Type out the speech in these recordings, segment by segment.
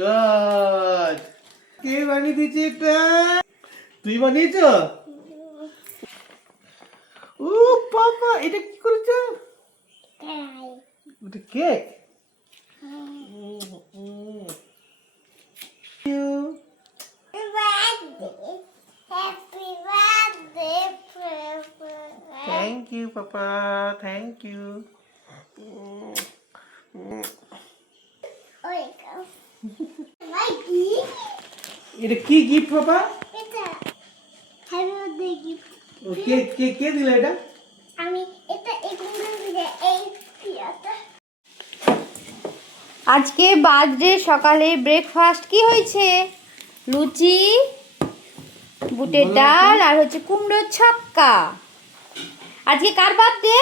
God, কে বানিয়ে দিয়েছে এটা? তুই বানিয়েছো? ও বাবা, এটা কি করেছো? এটা cake? Thank you papa, thank you. এটা কি গিফট পাপা? কে কে কে দিল এটা? আমি এটা আজকে বার্থডে সকালে ব্রেকফাস্ট কি হয়েছে? লুচি, বুটের ডাল আর হচ্ছে কুমড়োর ছক্কা। আজকে কার বার্থডে?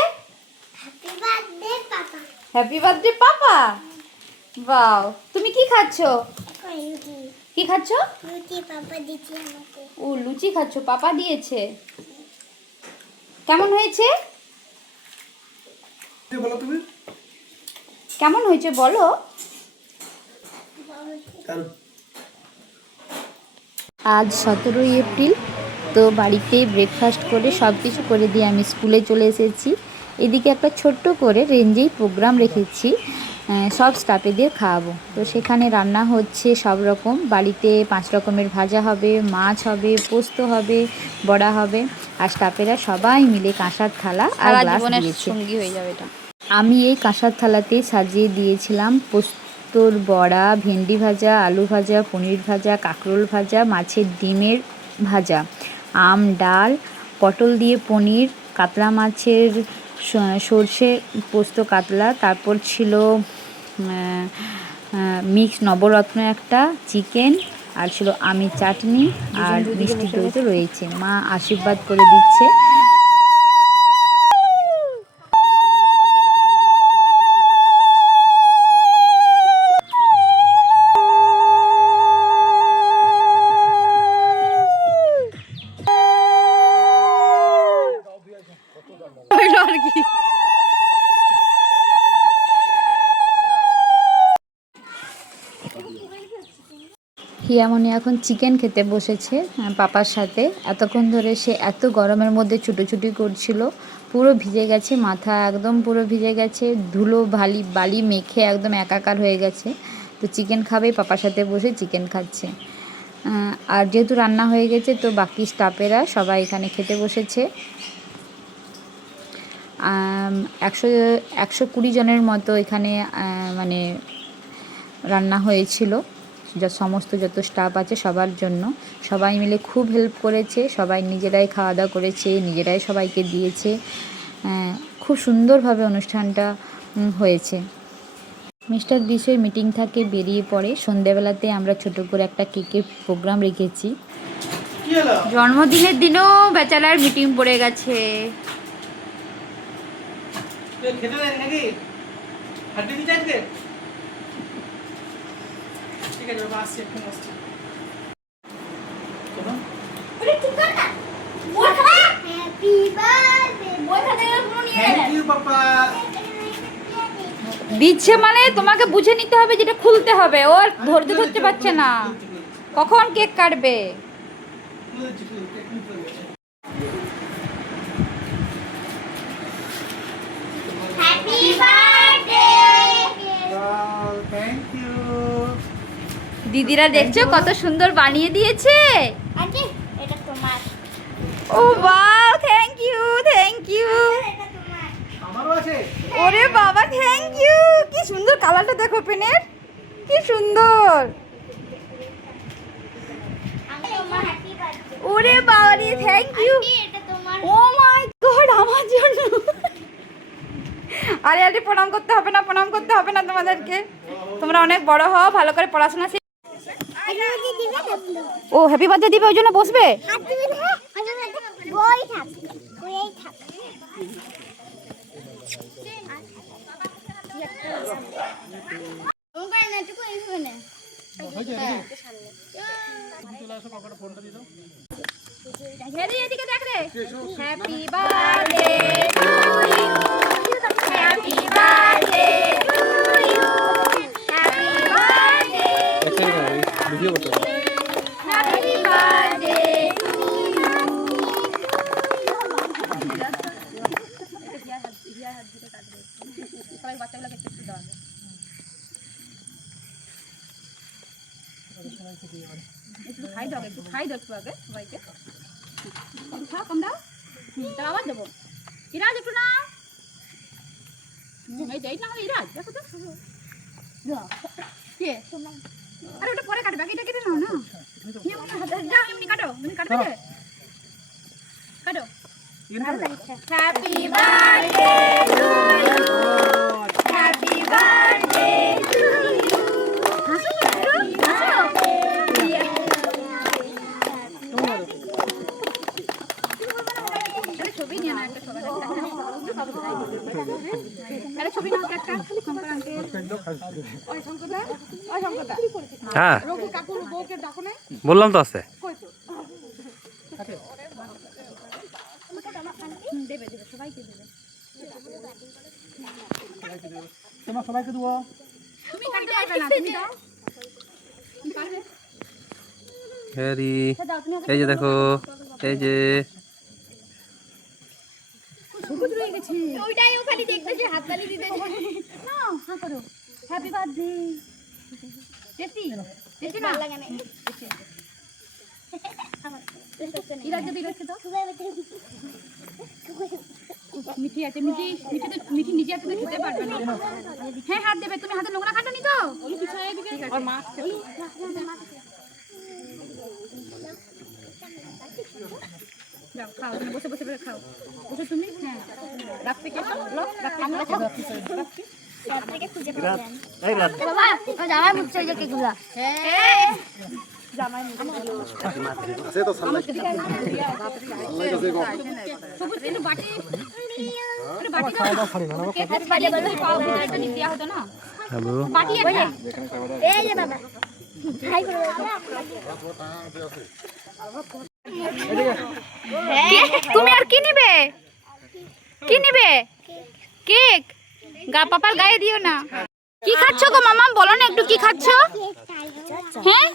হ্যাপি বার্থডে পাপা। হ্যাপি বার্থডে পাপা। বাও, তুমি কি খাচ্ছো? লুচি। কি খাচ্ছো? লুচি পাপা দিয়েছে আমাকে। ও লুচি খাচ্ছো, পাপা দিয়েছে। কেমন হয়েছে? বলো তুমি। কেমন হয়েছে বলো? আজ 17ই এপ্রিল, তো বাড়িতে ব্রেকফাস্ট করে সব কিছু করে দিয়ে আমি স্কুলে চলে এসেছি। এদিকে একটা ছোট্ট করে রেঞ্জেই প্রোগ্রাম রেখেছি, সব স্টাফেদের খাওয়াবো। তো সেখানে রান্না হচ্ছে সব রকম, বাড়িতে 5 রকমের ভাজা হবে, মাছ হবে, পোস্ত হবে, বড়া হবে, আর স্টাফেরা সবাই মিলে কাঁসার থালা আর গ্লাস দিয়েছে। সঙ্গী হয়ে যাবে এটা। আমি এই কাঁসার থালাতে সাজিয়ে দিয়েছিলাম পোস্তর বড়া, ভেন্ডি ভাজা, আলু ভাজা, পনির ভাজা, কাঁকরোল ভাজা, মাছের ডিমের ভাজা, আম ডাল, পটল দিয়ে পনির, কাতলা মাছের সর্ষে পোস্ত কাতলা, তারপর ছিল মিক্স নবরত্ন একটা চিকেন, আর ছিল আমের চাটনি, আর মিষ্টি দই তো রয়েছে। মা আশীর্বাদ করে দিচ্ছে। হিয়ামনি এখন চিকেন খেতে বসেছে পাপার সাথে। এতক্ষণ ধরে সে এত গরমের মধ্যে ছুটোছুটি করছিল, পুরো ভিজে গেছে, মাথা একদম পুরো ভিজে গেছে, ধুলো বালি মেখে একদম একাকার হয়ে গেছে। তো চিকেন খাবে, পাপার সাথে বসে চিকেন খাচ্ছে। আর যেহেতু রান্না হয়ে গেছে, তো বাকি স্টাফেরা সবাই এখানে খেতে বসেছে। 120 জনের মতো এখানে মানে রান্না হয়েছিল, সমস্ত যত স্টাফ আছে সবার জন্য। সবাই মিলে খুব হেল্প করেছে, সবাই নিজেরাই খাওয়া দাওয়া করেছে, নিজেরাই সবাইকে দিয়েছে। খুব সুন্দরভাবে অনুষ্ঠানটা হয়েছে। মিস্টার বিশের মিটিং থাকে বেরিয়ে পড়ে। সন্ধ্যেবেলাতে আমরা ছোট করে একটা কেকের প্রোগ্রাম রেখেছি। জন্মদিনের দিনও বেচারার মিটিং পড়ে গেছে। খেতে দেন নাকি? হাড্ডি দিতে আজকে? ঠিক আছে বাবা, আসছি এখন আসছি। কেন? ওরে ঠিক কর না। বল খাবা। Happy birthday. বল খাতে গেলে পুরো নিয়ে গেল। Thank you papa. দিচ্ছে মানে তোমাকে বুঝে নিতে হবে, যেটা খুলতে হবে। ওর ধৈর্য ধরতে পারছে না, কখন কেক কাটবে। Happy birthday. Thank you. দিদিরা দেখছো কত সুন্দর বানিয়ে দিয়েছে। আন্টি এটা তোমার। ও wow, thank you, thank you. এটা তোমার। আমারও আছে। ওরে বাবা, থ্যাংক ইউ। কি সুন্দর কালারটা দেখো পেনের, কি সুন্দর। আমি তোমার হ্যাপি বার্থডে। ওরে বাবা রে, থ্যাংক ইউ। আন্টি এটা তোমার। ও মাই গড, আমার জন্য। আরে আরে প্রণাম করতে হবে না, প্রণাম করতে হবে না তোমাদেরকে। তোমরা অনেক বড় হও, ভালো করে পড়াশোনা শিখ। ও হ্যাপি বার্থডে দিবে, ওই জন্য বসবে। বই থাক, বই থাক। ওকে না টুকু এইভাবে না। এদিকে দেখ রে। Happy birthday to you, happy birthday to you, happy birthday, সবাই বাচ্চাগুলোকে একটু একটু দেওয়া যায়। একটু খাই দাও একটু আগে সবাইকে। একটু খাও, কম দাও। তার আবার দেবো। ইরাজ একটু না, এই না হলে ইরাজ দেখো তো কে। আরে ওটা পরে কাটবে, আগে এটা কেটে নাও না। যাও এমনি কাটো, এমনি কাটবে যে কাটো। Happy birthday to you, happy birthday to you. হাসো ছবি নিয়ে না একটা সবাই আরে ছবি নাও একটা শঙ্কর আঙ্কেল। ওই শঙ্করদা, ওই শঙ্করদা। হ্যাঁ রঘু কাকুর বউকে ডাকো না। বললাম তো আছে। কই তো দেবে দেবে সবাইকে দেবে। তোমার সবাইকে দেবো। তুমি কাটতে পারবে না, তুমি দাও। তুমি পারবে? হ্যারি দাও তুমি। এই যে দেখো, এই যে সবুজ রয়ে গেছে। ওইটাই ও খালি দেখতেছে, হাততালি দিতেছে। না হ্যাঁ করো। হ্যাপি বার্থডে টেস্টি টেস্টি না ভালো লাগে না। ইরাজ যদি ইরাজকে দাও। মিঠি আছে, মিঠি মিঠি তো মিঠি নিজে হাতে তো খেতে পারবে না। হ্যাঁ হাত দেবে, তুমি হাতে নোংরা কাটনি তো। ঠিক আছে আর মাছ যাও খাও, তুমি বসে বসে খাও। বসে তুমি। হ্যাঁ রাখতে কে লোক রাখতে আমরা খাবো। থেকে খুঁজে পাওয়া যায় না। বাবা ও জামাই মুছছে ওই যে কেকগুলো। হ্যাঁ জামাই সবুজ কিন্তু বাটি বাটি দাও। কেক বাটি পাও ভিতরে তো নিতে হতো না। হ্যালো বাটি একটা। এই যে বাবা হাই করো। তুমি আর কি নিবে? কি নিবে? কেক। পাপার গায়ে দিও না। কি খাচ্ছ গো মামা, বলো না একটু কি খাচ্ছ? হ্যাঁ